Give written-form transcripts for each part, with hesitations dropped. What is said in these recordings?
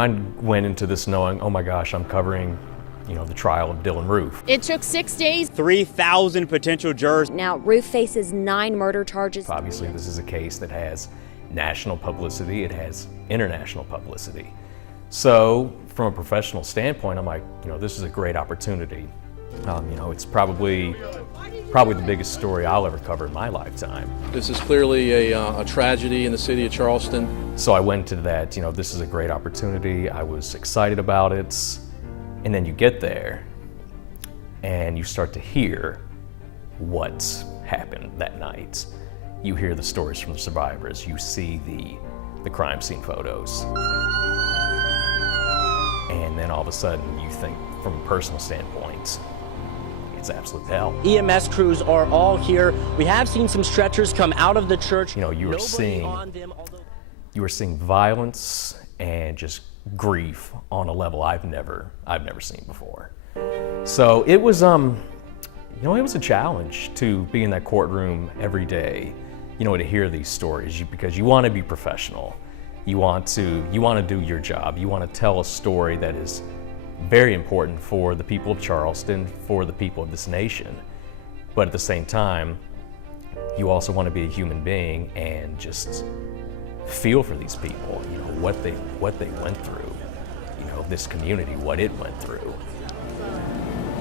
I went into this knowing, oh my gosh, I'm covering, the trial of Dylann Roof. It took 6 days. 3,000 potential jurors. Now, Roof faces 9 murder charges. Obviously, this is a case that has national publicity, it has international publicity. So, from a professional standpoint, I'm like, this is a great opportunity. It's probably the biggest story I'll ever cover in my lifetime. This is clearly a tragedy in the city of Charleston. So I went to that, this is a great opportunity. I was excited about it. And then you get there and you start to hear what happened that night. You hear the stories from the survivors. You see the crime scene photos. And then all of a sudden you think, from a personal standpoint, it's absolute hell. EMS crews are all here. We have seen some stretchers come out of the church. You were seeing violence and just grief on a level I've never seen before. So it was it was a challenge to be in that courtroom every day, to hear these stories, because you want to be professional. You want to do your job. You want to tell a story that is very important for the people of Charleston, for the people of this nation. But at the same time, you also want to be a human being and just feel for these people, what they went through, this community, what it went through.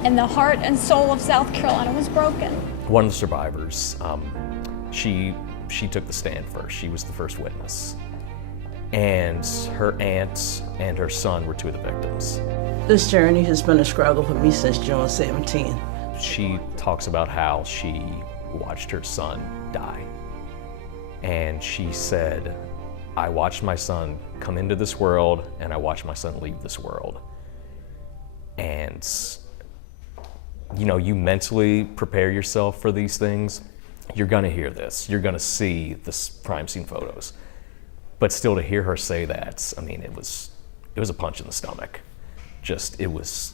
And the heart and soul of South Carolina was broken. One of the survivors, she took the stand first. She was the first witness. And her aunt and her son were 2 of the victims. This journey has been a struggle for me since June 17. She talks about how she watched her son die. And she said, I watched my son come into this world and I watched my son leave this world. And, you mentally prepare yourself for these things. You're gonna hear this. You're gonna see the crime scene photos. But still, to hear her say that, it was a punch in the stomach. It was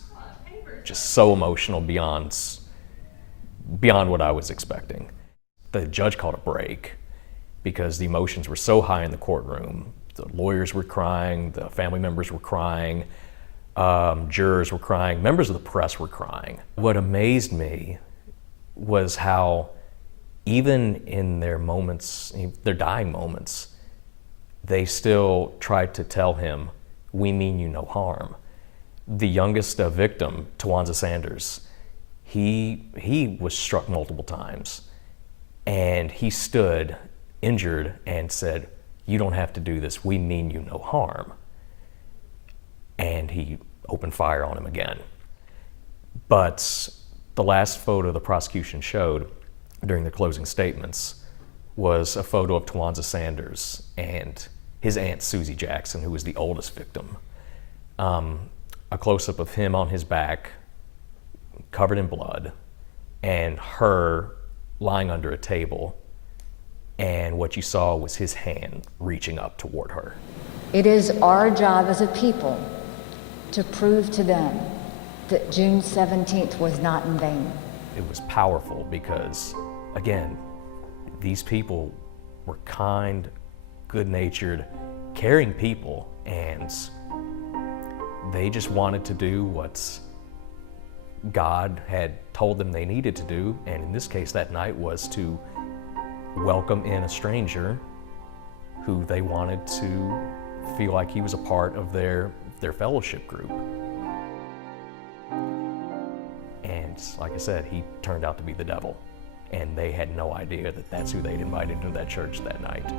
just so emotional beyond what I was expecting. The judge called a break because the emotions were so high in the courtroom. The lawyers were crying, the family members were crying, jurors were crying, members of the press were crying. What amazed me was how even in their moments, their dying moments, they still tried to tell him, we mean you no harm. The youngest victim, Tawanza Sanders, he was struck multiple times, and he stood injured and said, you don't have to do this, we mean you no harm. And he opened fire on him again. But the last photo the prosecution showed during the closing statements was a photo of Tawanza Sanders and his aunt Susie Jackson, who was the oldest victim. A close-up of him on his back, covered in blood, and her lying under a table, and what you saw was his hand reaching up toward her. It is our job as a people to prove to them that June 17th was not in vain. It was powerful because, again, these people were kind, good-natured, caring people, and they just wanted to do what God had told them they needed to do, and in this case that night was to welcome in a stranger who they wanted to feel like he was a part of their fellowship group. And like I said, he turned out to be the devil, and they had no idea that that's who they'd invited into that church that night.